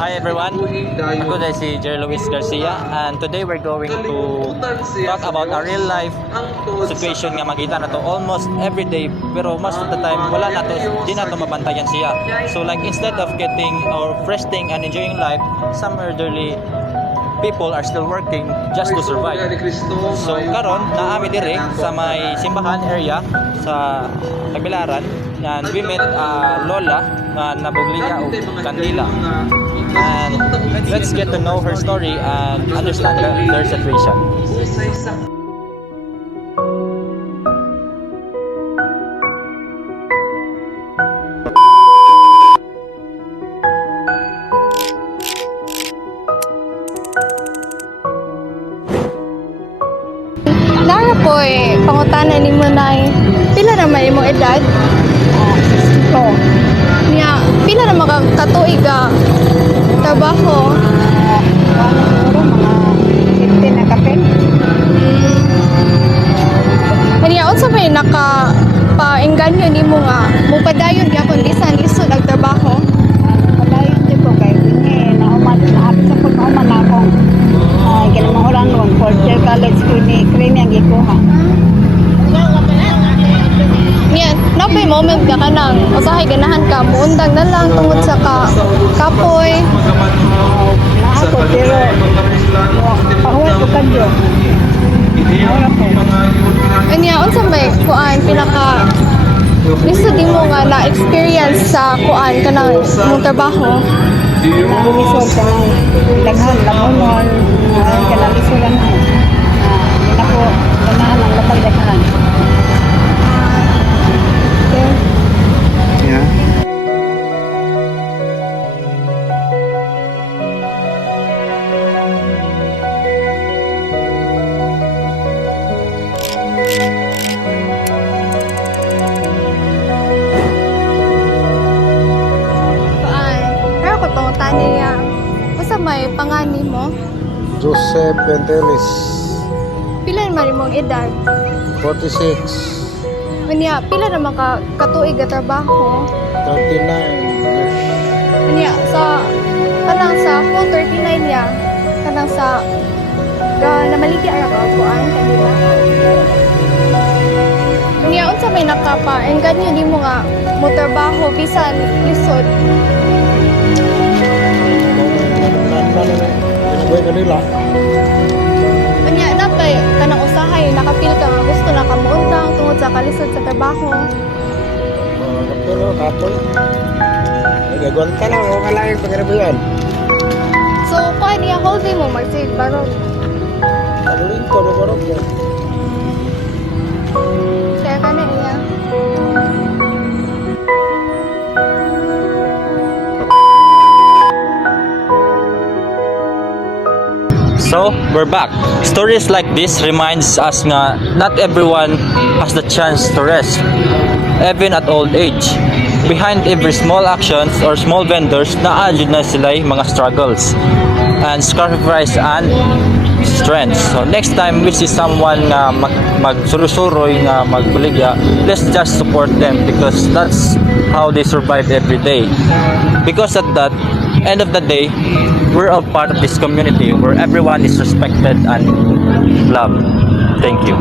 Hi everyone, ako na si Jerry Luis Garcia and today we're going to talk about a real life situation nga makita na to almost every day pero most of the time wala na to, di na to mabantayan siya. So like instead of getting or resting and enjoying life, some elderly people are still working just to survive. So karon naami dire sa may simbahan area sa Tagbilaran and we met lola na nabugliya og kandila. And let's get to know her story and understand their situation. Lara po pangutanan ni mo na pila naman imong edad? Oh, Niya, pila naman ka katuig ka trabaho? siguro mga 15 na kapin. Niya, unsa may naka paengganyo nimo nga mupadayon gyapon bisan lisod ang trabaho? Wala yun din ko kay Bini. Nauman, naapit sa kung nauman na akong ginamahuran nun. Fourth year college creamy ang gikuha. Niya, napay moment ka kanang usahay ganahan ka muundang na lang tungod sa kapoy. Na ako, pero pahuwat ko kadyo. Wala po. Niya, unsa may kuan pinaka lisod nimo nga na experience sa kuan kanang imong trabaho? Nalisod ka ng daghan, lamunon. Kanalisod ka na. Hindi na po ganahan ang lapag daghan. Yeah. Kuan, pero ko pangutan niya. Basta may pangani mo, Joseph Ventelis, pila naman imong edad? 46, Unya, pila naman ka katuig ka trabaho? 39 years. Unya, sa kanang sa full 39 niya, kanang sa namaligi ara ka kuan kanila. Unya, unsa may nakapa, engganyo nimo nga mo trabaho bisan lisod. Ginagawin ka nila. Unya, napay kanang usahay nakapil ka nga gusto na kamuuntang tungod sa kalisod sa trabaho. Pero kapoy. Gagawin ka lang, huwag ka lang yung pagkarabuyan. So, kuan niya holding mo mag-save baron. Kaluin ko, mabarog yan. Kaya ka na iya. So, we're back. Stories like this reminds us nga not everyone has the chance to rest, even at old age. Behind every small actions or small vendors, naadjud na sila mga struggles and sacrifice and strength. So next time we see someone nga magsurusuroy nga magbuligya, let's just support them because that's how they survive every day. Because at that end of the day, we're all part of this community where everyone is respected and loved. Thank you.